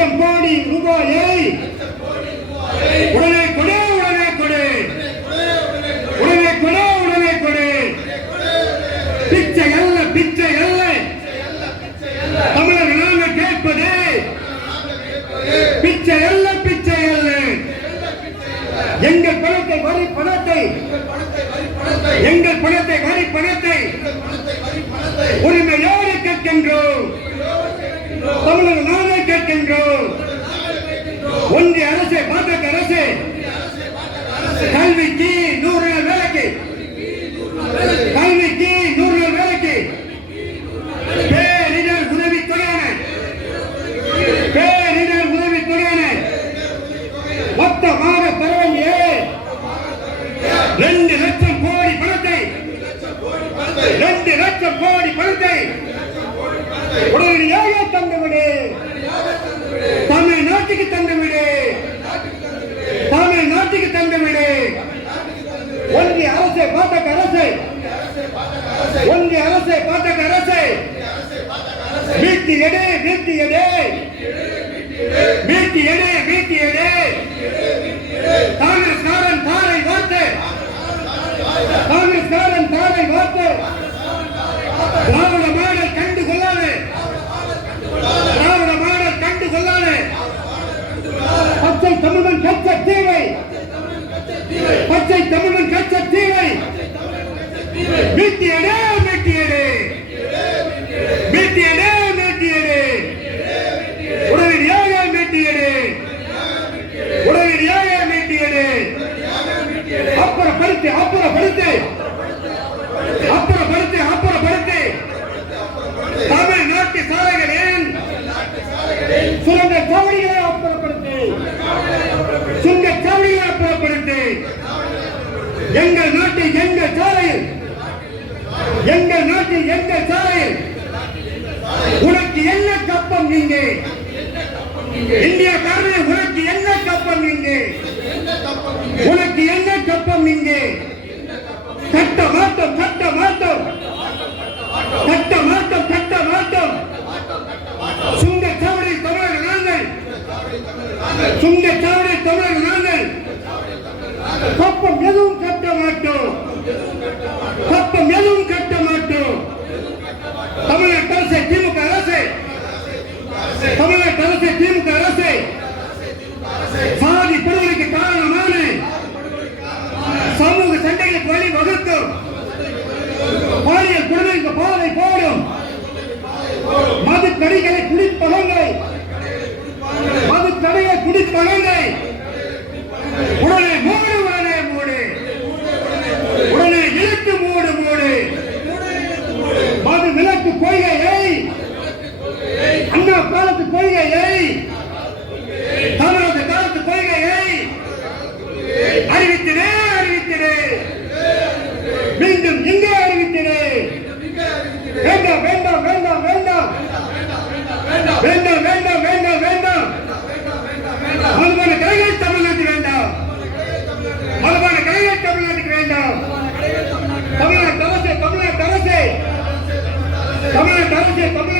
லட்சம் கோடி ரூபாயை உடனே கொடு உடனே கொடு. உடனே கொடு உடனே கொடு. பிச்சை அல்ல பிச்சை அல்ல. தமிழர் நாங்கள் கேட்பது பிச்சை அல்ல பிச்சை அல்ல. எங்கள் பணத்தை வரி பணத்தை எங்கள் பணத்தை வரி பணத்தை உரிமையோடு கேட்கின்றோம். தமிழர் நாடு கேட்கின்றோம் ஒன்றிய அரசு பாஜக அரசு. கல்விக்கு நூறு நாள் வேலைக்கு. கல்விக்கு நூறு நாள் வேலைக்கு. பேரிடர் உதவி தொகையான. பேரிடர் உதவி தொகையான. மொத்த மாத வேண்டிய ரெண்டு லட்சம் கோடி பணத்தை. ரெண்டு லட்சம் கோடி பணத்தை. ஒன்றிய அரசை பாஜக அரசை. ஒன்றிய அரசை பாஜக அரசை. மீட்டி எடு மீட்டி எடு. மீட்டி எடு. மீட்டியடே மீட்டியடே. மீட்டியடே மீட்டியடே. உடனடியாக மீட்டியடே. உடனடியாக மீட்டியடே. அப்புறப்படுத்தி அப்புறப்படுத்தி. அப்புறப்படுத்தி அப்புறப்படுத்தி. தமிழ்நாட்டு சாலைகளில் சுரங்க சாவடிகளை அப்புறப்படுத்தி. சுங்க சாவடிகளை அப்புறப்படுத்தி. எங்கள் நாட்டை எங்கள் சாலையில் எங்கள் நாட்டில் எங்கள் சாலையில் உனக்கு என்ன கப்பம் இங்கே இந்தியா காரணி உனக்கு என்ன கப்பம் இங்கே உனக்கு என்ன கப்பம் இங்கே கட்ட மாட்டோம் கட்ட மாட்டோம். கட்ட மாட்டோம் கட்ட மாட்டோம். சுங்க சாவடி தமிழர் நாங்கள். சுங்க சாவடி தமிழர் நாங்கள். கப்பம் எதுவும் கட்ட மாட்டோம் கப்பம் எதுவும் கட்ட மாட்டோம் தமிழ்நாட்டு அரசு திமுக அரசு தமிழ்நாட்டு அரசு திமுக அரசு சாதி படுகொலைக்கு காரணமான சமூக சண்டைகளுக்கு வழி வகுக்கும் பாலியல் குழந்தைக்கு பாதை போடும் மது குடிப்பகங்களை குடிப்பழங்களை மது கடையை குடிப்பழங்களை உடனே மூடு உடனே மூடு. உடனே இழுத்து மூடு மூடு. மது விலக்கு கொள்கையை அண்ணா காலத்து கொள்கையை தமிழக காலத்து கொள்கையை அறிவித்திடே அறிவித்திடே. மீண்டும் இங்கே அறிவித்திடே. தமிழ்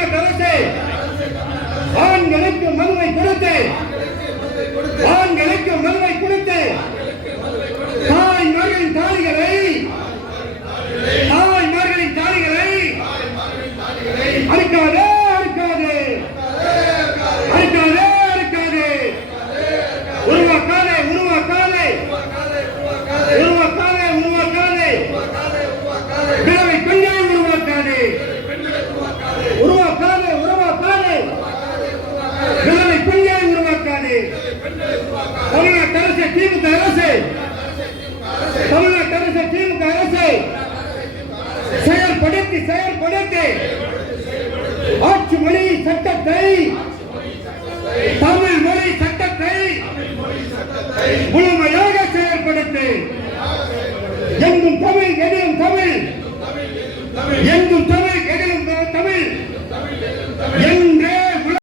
தமிழ்நாட்டு அரசு திமுக அரசு. தமிழ்நாட்டு அரசு திமுக அரசு. செயல்படுத்தி செயல்படுத்தி ஆட்சி மொழி சட்டத்தை தமிழ் மொழி சட்டத்தை முழுமையாக செயல்படுத்தி எங்கும் தமிழ் எதிலும் தமிழ். எங்கும் தமிழ் எதிலும் தமிழ்.